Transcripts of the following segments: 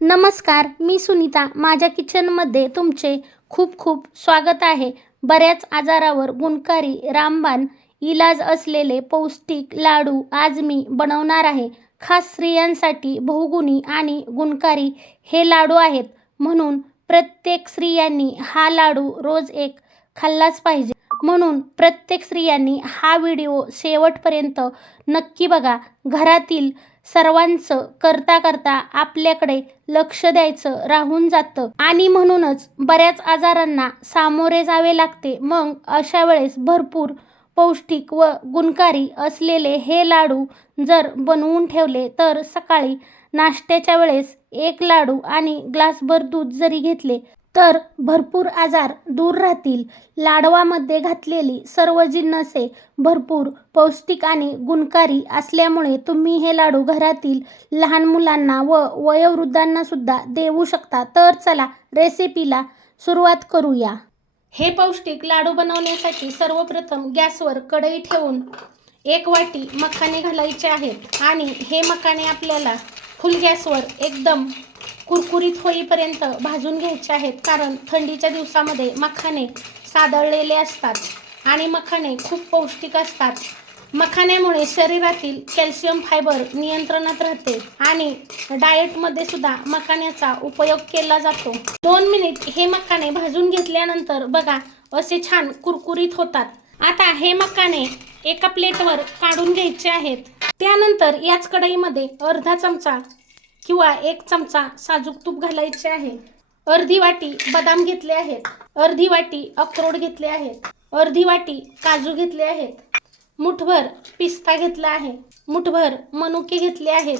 नमस्कार मी सुनीता. माझ्या किचनमध्ये तुमचे खूप खूप स्वागत आहे. बऱ्याच आजारावर गुणकारी रामबाण इलाज असलेले पौष्टिक लाडू आज मी बनवणार आहे. खास स्त्रियांसाठी बहुगुणी आणि गुणकारी हे लाडू आहेत. म्हणून प्रत्येक स्त्रियांनी हा लाडू रोज एक खाल्लाच पाहिजे. म्हणून प्रत्येक स्त्रियांनी हा व्हिडिओ शेवटपर्यंत नक्की बघा. घरातील सर्वांचं करता करता आपल्याकडे लक्ष द्यायचं राहून जातं. आणि म्हणूनच बऱ्याच आजारांना सामोरे जावे लागते. मग अशा वेळेस भरपूर पौष्टिक व गुणकारी असलेले हे लाडू जर बनवून ठेवले तर सकाळी नाश्त्याच्या वेळेस एक लाडू आणि ग्लासभर दूध जरी घेतले तर भरपूर आजार दूर राहतील. लाडवामध्ये घातलेली सर्व जिन्नसे भरपूर पौष्टिक आणि गुणकारी असल्यामुळे तुम्ही हे लाडू घरातील लहान मुलांना व वयोवृद्धांनासुद्धा देऊ शकता. तर चला रेसिपीला सुरुवात करूया. हे पौष्टिक लाडू बनवण्यासाठी सर्वप्रथम गॅसवर कढई ठेवून एक वाटी मखाने घालायचे आहेत आणि हे मखाने आपल्याला फुल गॅसवर एकदम कुरकुरीत होईपर्यंत भाजून घ्यायचे आहेत कारण थंडीच्या दिवसामध्ये मखाने सादळलेले असतात आणि मखाने खूप पौष्टिक असतात. मखाण्यामुळे शरीरातील कॅल्शियम फायबर नियंत्रणात राहते आणि डाएटमध्ये सुद्धा मखाण्याचा उपयोग केला जातो. दोन मिनिट हे मखाने भाजून घेतल्यानंतर बघा असे छान कुरकुरीत होतात. आता हे मखाने एका प्लेटवर काढून घ्यायचे आहेत. त्यानंतर याच कढईमध्ये अर्धा चमचा किंवा एक चमचा साजूक तूप घालायचे आहे. अर्धी वाटी बदाम घेतले आहेत. अर्धी वाटी अक्रोड घेतले आहेत. अर्धी वाटी काजू घेतले आहेत. मुठभर पिस्ता घेतला आहे. मुठभर मनुके घेतले आहेत.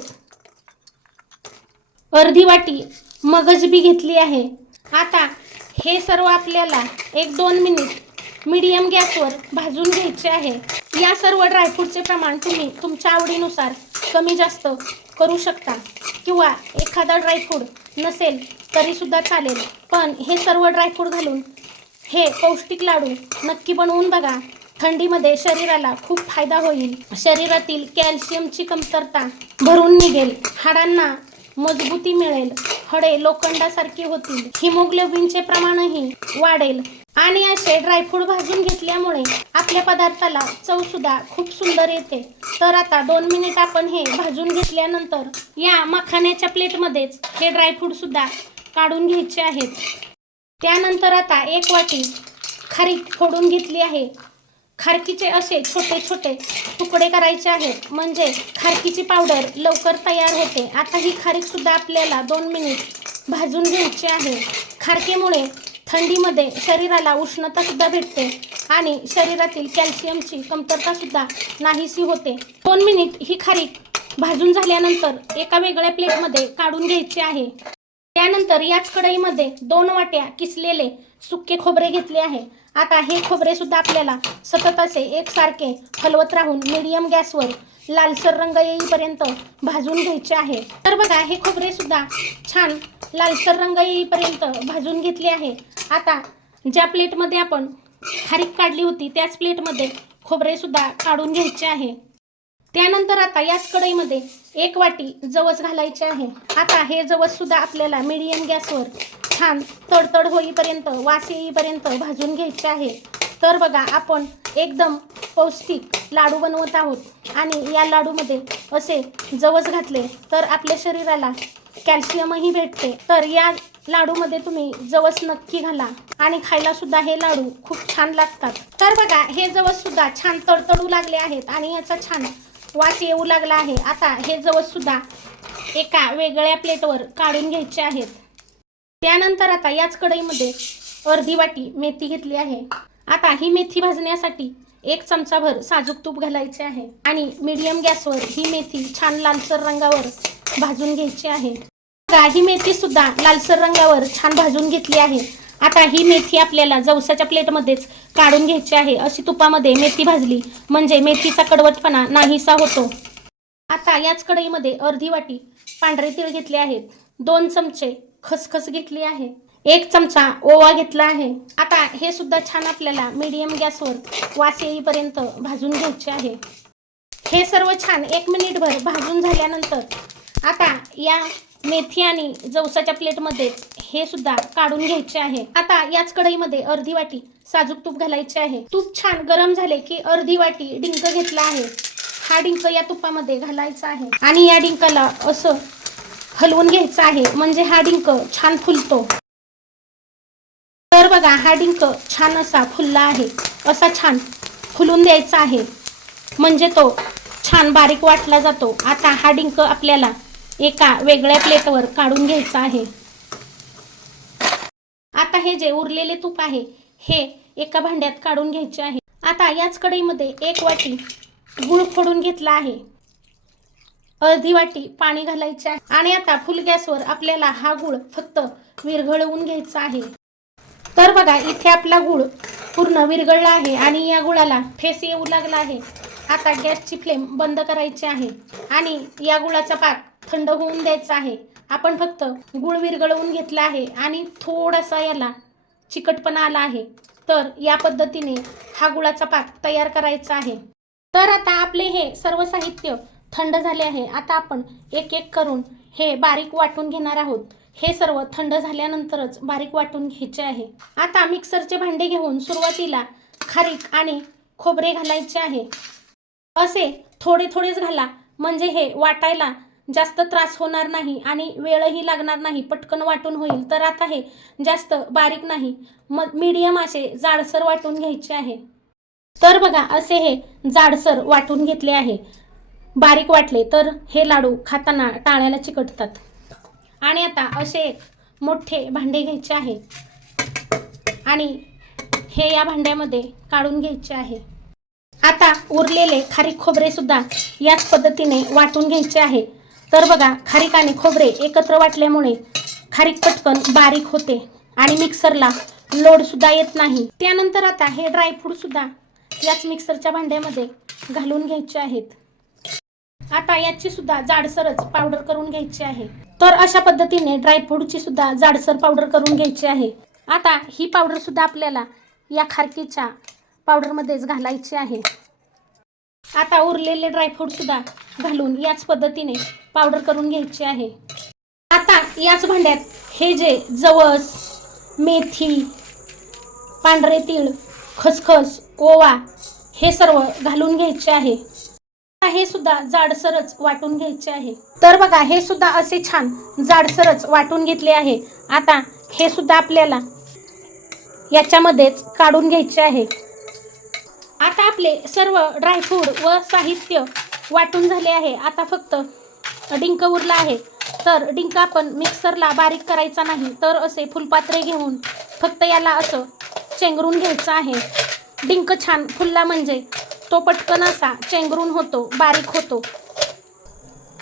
अर्धी वाटी मगज बी घेतली आहे. आता हे सर्व आपल्याला एक दोन मिनिट मीडियम गॅसवर भाजून घ्यायचे आहे. या सर्व ड्रायफ्रूटचे प्रमाण तुम्ही तुमच्या आवडीनुसार कमी जास्त करू शकता. किंवा एखादा ड्रायफ्रूट नसेल तरीसुद्धा चालेल. पण हे सर्व ड्रायफ्रूट घालून हे पौष्टिक लाडू नक्की बनवून बघा. थंडीमध्ये शरीराला खूप फायदा होईल. शरीरातील कॅल्शियमची कमतरता भरून निघेल. हाडांना मजबूती मिळेल. हडे लोखंडासारखी होतील. हिमोग्लोबिनचे प्रमाणही वाढेल. आणि असे ड्रायफ्रूट भाजून घेतल्यामुळे आपल्या पदार्थाला चवसुद्धा खूप सुंदर येते. तर आता दोन मिनिट आपण हे भाजून घेतल्यानंतर या मखाण्याच्या प्लेटमध्येच हे ड्रायफ्रूटसुद्धा काढून घ्यायचे आहेत. त्यानंतर आता एक वाटी खारीक फोडून घेतली आहे. खारकीचे असे छोटे छोटे तुकडे करायचे आहेत. म्हणजे खारकीची पावडर लवकर तयार होते. आता ही खारीकसुद्धा आपल्याला दोन मिनिट भाजून घ्यायची आहे. खारकीमुळे थंडीमध्ये शरीराला उष्णता सुद्धा भेटते आणि शरीरातील कॅल्शियमची कमतरता सुद्धा नाहीशी होते. दोन मिनिट ही खारीक भाजून झाल्यानंतर एका वेगळ्या प्लेटमध्ये काढून घ्यायची आहे. त्यानंतर याच कढईमध्ये दोन वाट्या किसलेले सुके खोबरे घेतले आहे. आता हे खोबरे सुद्धा आपल्याला सतत असे एकसारखे हलवत राहून मीडियम गॅसवर लालसर रंग येईपर्यंत भाजून घ्यायचे आहे. तर बघा हे खोबरे सुद्धा छान लालसर रंग येईपर्यंत भाजून घेतले आहे. आता ज्या प्लेटमध्ये आपण खारीक काढली होती त्याच प्लेटमध्ये खोबरे सुद्धा काढून घ्यायचे आहे. त्यानंतर आता याच कढईमध्ये एक वाटी जवस घालायचे आहे. आता हे जवस सुद्धा आपल्याला मीडियम गॅसवर छान तडतड होईपर्यंत वास येईपर्यंत भाजून घ्यायचे आहे. तर बघा आपण एकदम पौष्टिक लाडू बनवत आहोत. आणि या लाडूमध्ये असे जवस घातले तर आपल्या शरीराला कॅल्शियमही भेटते. तर या लाडूमध्ये तुम्ही जवस नक्की घाला आणि खायला सुद्धा हे लाडू खूप छान लागतात. तर बघा हे जवस सुद्धा छान तडतडू लागले आहेत आणि याचा छान वास येऊ लागला आहे. आता हे जवस सुद्धा एका वेगळ्या प्लेटवर काढून घ्यायचे आहेत. त्यानंतर आता याच कढईमध्ये अर्धी वाटी मेथी घेतली आहे. आता ही मेथी भाजण्यासाठी एक चमचाभर साजूक तूप घालायचे आहे आणि मीडियम गॅसवर ही मेथी छान लालसर रंगावर भाजून घ्यायची आहे. ही मेथी सुद्धा लालसर रंगावर छान भाजून घेतली आहे. आता ही मेथी आपल्याला जवसाच्या प्लेटमध्येच काढून घ्यायची आहे. अशी तुपामध्ये मेथी भाजली म्हणजे मेथीचा कडवटपणा नाहीसा होतो. आता याच कढईमध्ये अर्धी वाटी पांढरे तीळ घेतले आहेत. दोन चमचे खसखस घेतली आहे. एक चमचा ओवा घेतला आहे. आता हे सुद्धा छान आपल्याला मीडियम गॅसवर वास येईपर्यंत भाजून घ्यायचे आहे. हे सर्व छान एक मिनिटभर भाजून झाल्यानंतर आता या मेथी आणि जवसाच्या प्लेटमध्ये हे सुद्धा काढून घ्यायचे आहे. आता याच कढईमध्ये अर्धी वाटी साजूक तूप घालायचे आहे. तूप छान गरम झाले की अर्धी वाटी डिंक घेतला आहे. हा डिंक या तुपामध्ये घालायचा आहे. आणि या डिंकाला असं हलवून घ्यायचं आहे. म्हणजे हा डिंक छान फुलतो. बघा हा डिंक छान असा फुलला आहे. असा छान फुलून द्यायचा आहे. म्हणजे तो छान बारीक वाटला जातो. आता हा डिंक आपल्याला एका वेगळ्या प्लेटवर काढून घ्यायचा आहे. आता हे जे उरलेले तूप आहे हे एका भांड्यात काढून घ्यायचे आहे. आता याच कढईमध्ये एक वाटी गुळ फोडून घेतला आहे. अर्धी वाटी पाणी घालायचे आहे. आणि आता फुल गॅसवर आपल्याला हा गुळ फक्त विरघळवून घ्यायचा आहे. तर बघा इथे आपला गूळ पूर्ण विरघळला आहे आणि या गुळाला ठेस येऊ लागला आहे. आता गॅसची फ्लेम बंद करायची आहे आणि या गुळाचा पाक थंड होऊन द्यायचा आहे. आपण फक्त गुळ विरघळवून घेतला आहे आणि थोडासा याला चिकटपणा आला आहे. तर या पद्धतीने हा गुळाचा पाक तयार करायचा आहे. तर आता आपले हे सर्व साहित्य थंड झाले आहे. आता आपण एक एक करून हे बारीक वाटून घेणार आहोत. हे सर्व थंड झाल्यानंतरच बारीक वाटून घ्यायचे आहे. आता मिक्सरचे भांडे घेऊन सुरुवातीला खारीक आणि खोबरे घालायचे आहे. असे थोडे थोडेच घाला म्हणजे हे वाटायला जास्त त्रास होणार नाही आणि वेळही लागणार नाही पटकन वाटून होईल. तर आता हे जास्त बारीक नाही म मीडियम असे जाडसर वाटून घ्यायचे आहे. तर बघा असे हे जाडसर वाटून घेतले आहे. बारीक वाटले तर हे लाडू खाताना टाळ्याला चिकटतात. आणि आता असे एक मोठे भांडे घ्यायचे आहे. आणि हे या भांड्यामध्ये काढून घ्यायचे आहे. आता उरलेले खारीक खोबरेसुद्धा याच पद्धतीने वाटून घ्यायचे आहे. तर बघा खारीक आणि खोबरे एकत्र वाटल्यामुळे खारीक पटकन बारीक होते आणि मिक्सरला लोडसुद्धा येत नाही. त्यानंतर आता हे ड्रायफ्रूटसुद्धा याच मिक्सरच्या भांड्यामध्ये घालून घ्यायचे आहेत. आता याची सुद्धा जाडसरच पावडर करून घ्यायची आहे. तर अशा पद्धतीने ड्रायफ्रूटची सुद्धा जाडसर पावडर करून घ्यायची आहे. आता ही पावडर सुद्धा आपल्याला या खारकीच्या पावडरमध्येच घालायची आहे. आता उरलेले ड्रायफ्रूट सुद्धा घालून याच पद्धतीने पावडर करून घ्यायची आहे. आता याच भांड्यात हे जे जवस मेथी पांढरे तीळ खसखस ओवा हे सर्व घालून घ्यायचे आहे. हे सुद्धा जाडसरच वाटून घ्यायचे आहे. तर बघा हे सुद्धा असे छान जाडसरच वाटून घेतले आहे. आता हे सुद्धा आपल्याला याच्यामध्येच काढून घ्यायचे आहे. आता आपले सर्व ड्रायफ्रूट व साहित्य वाटून झाले आहे. आता फक्त डिंक उरला आहे. तर डिंक आपण मिक्सरला बारीक करायचा नाही तर असे फुलपात्रे घेऊन फक्त याला असं चेंगरून घ्यायचं आहे. डिंक छान फुलला म्हणजे तो पटकन असा चेंगरून होतो बारीक होतो.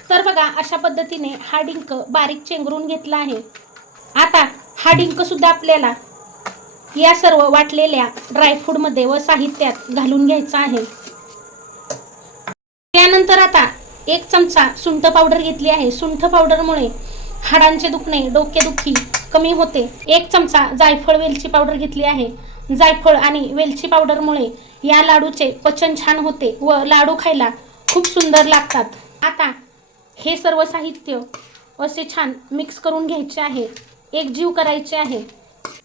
तर बघा अशा पद्धतीने हा डिंक बारीक चेंगरून घेतला आहे. आता हा डिंकसुद्धा आपल्याला या सर्व वाटलेल्या ड्रायफ्रूटमध्ये व साहित्यात घालून घ्यायचा आहे. त्यानंतर आता एक चमचा सुंठ पावडर घेतली आहे. सुंठ पावडरमुळे हाडांचे दुखणे डोकेदुखी कमी होते. एक चमचा जायफळ वेलची पावडर घेतली आहे. जायफळ आणि वेलची पावडरमुळे या लाडूचे पचन छान होते व लाडू खायला खूप सुंदर लागतात. आता हे सर्व साहित्य असे छान मिक्स करून घ्यायचे आहे. एक जीव करायचे आहे.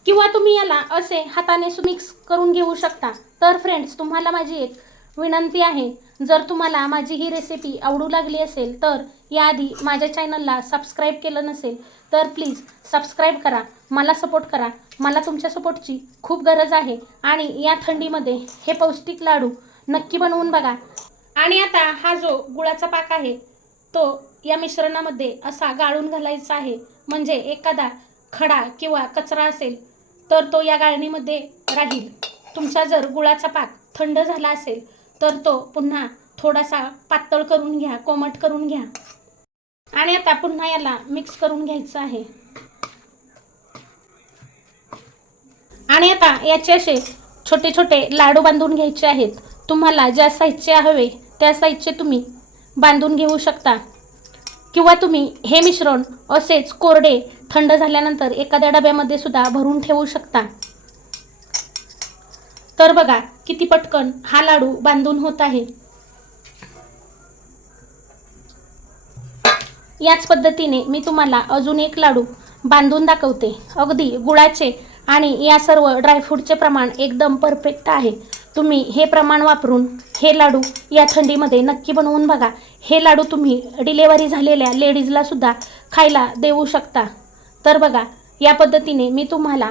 किंवा तुम्ही याला असे हाताने मिक्स करून घेऊ शकता. तर फ्रेंड्स तुम्हाला माझी एक विनंती आहे. जर तुम्हाला माझी ही रेसिपी आवडू लागली असेल तर याआधी माझ्या चॅनलला सबस्क्राईब केलं नसेल तर प्लीज सबस्क्राईब करा. मला सपोर्ट करा. मला तुमच्या सपोर्टची खूप गरज आहे. आणि या थंडीमध्ये हे पौष्टिक लाडू नक्की बनवून बघा. आणि आता हा जो गुळाचा पाक आहे तो या मिश्रणामध्ये असा गाळून घालायचा आहे. म्हणजे एखादा खडा किंवा कचरा असेल तर तो या गाळणीमध्ये राहील. तुमचा जर गुळाचा पाक थंड झाला असेल तर तो पुन्हा थोडासा पातळ करून घ्या कोमट करून घ्या. आणि आता पुन्हा याला मिक्स करून घ्यायचं आहे. आणि आता याचे असे छोटे छोटे लाडू बांधून घ्यायचे आहेत. तुम्हाला ज्या साईजचे हवे त्या साईजचे तुम्ही बांधून घेऊ शकता. किंवा तुम्ही हे मिश्रण असेच कोरडे थंड झाल्यानंतर एखाद्या डब्यामध्ये सुद्धा भरून ठेवू शकता. तर बघा किती पटकन हा लाडू बांधून होत आहे. याच पद्धतीने मी तुम्हाला अजून एक लाडू बांधून दाखवते. अगदी गुळाचे आणि या सर्व ड्रायफ्रूटचे प्रमाण एकदम परफेक्ट आहे. तुम्ही हे प्रमाण वापरून हे लाडू या थंडीमध्ये नक्की बनवून बघा. हे लाडू तुम्ही डिलेवरी झालेल्या लेडीजलासुद्धा खायला देऊ शकता. तर बघा या पद्धतीने मी तुम्हाला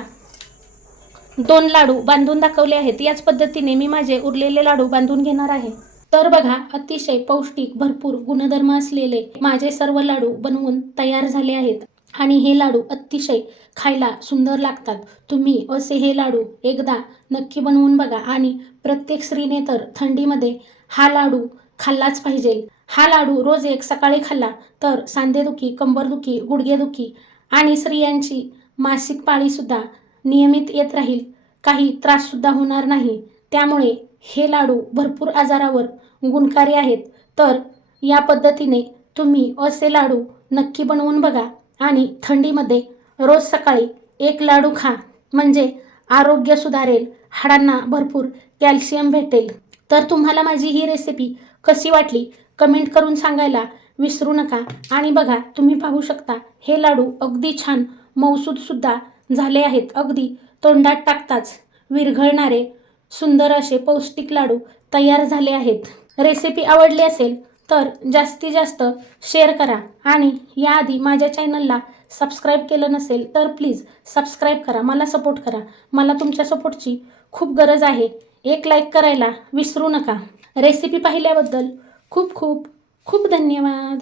दोन लाडू बांधून दाखवले आहेत. याच पद्धतीने मी माझे उरलेले लाडू बांधून घेणार आहे. तर बघा अतिशय पौष्टिक भरपूर गुणधर्म असलेले माझे सर्व लाडू बनवून तयार झाले आहेत. आणि हे लाडू अतिशय खायला सुंदर लागतात. तुम्ही असे हे लाडू एकदा नक्की बनवून बघा. आणि प्रत्येक स्त्रीने तर थंडीमध्ये हा लाडू खाल्लाच पाहिजे. हा लाडू रोज एक सकाळी खाल्ला तर सांधेदुखी कंबरदुखी गुडघेदुखी आणि स्त्रियांची मासिक पाळीसुद्धा नियमित येत राहील. काही त्राससुद्धा होणार नाही. त्यामुळे हे लाडू भरपूर आजारावर गुणकारी आहेत. तर या पद्धतीने तुम्ही असे लाडू नक्की बनवून बघा आणि थंडीमध्ये रोज सकाळी एक लाडू खा. म्हणजे आरोग्य सुधारेल हाडांना भरपूर कॅल्शियम भेटेल. तर तुम्हाला माझी ही रेसिपी कशी वाटली कमेंट करून सांगायला विसरू नका. आणि बघा तुम्ही पाहू शकता हे लाडू अगदी छान मौसूदसुद्धा झाले आहेत. अगदी तोंडात टाकताच विरघळणारे सुंदर असे पौष्टिक लाडू तयार झाले आहेत. रेसिपी आवडली असेल तर जास्तीत जास्त शेअर करा आणि याआधी माझ्या चॅनलला सबस्क्राईब केलं नसेल तर प्लीज सबस्क्राईब करा. मला सपोर्ट करा. मला तुमच्या सपोर्टची खूप गरज आहे. एक लाईक करायला विसरू नका. रेसिपी पाहिल्याबद्दल खूप खूप खूप धन्यवाद.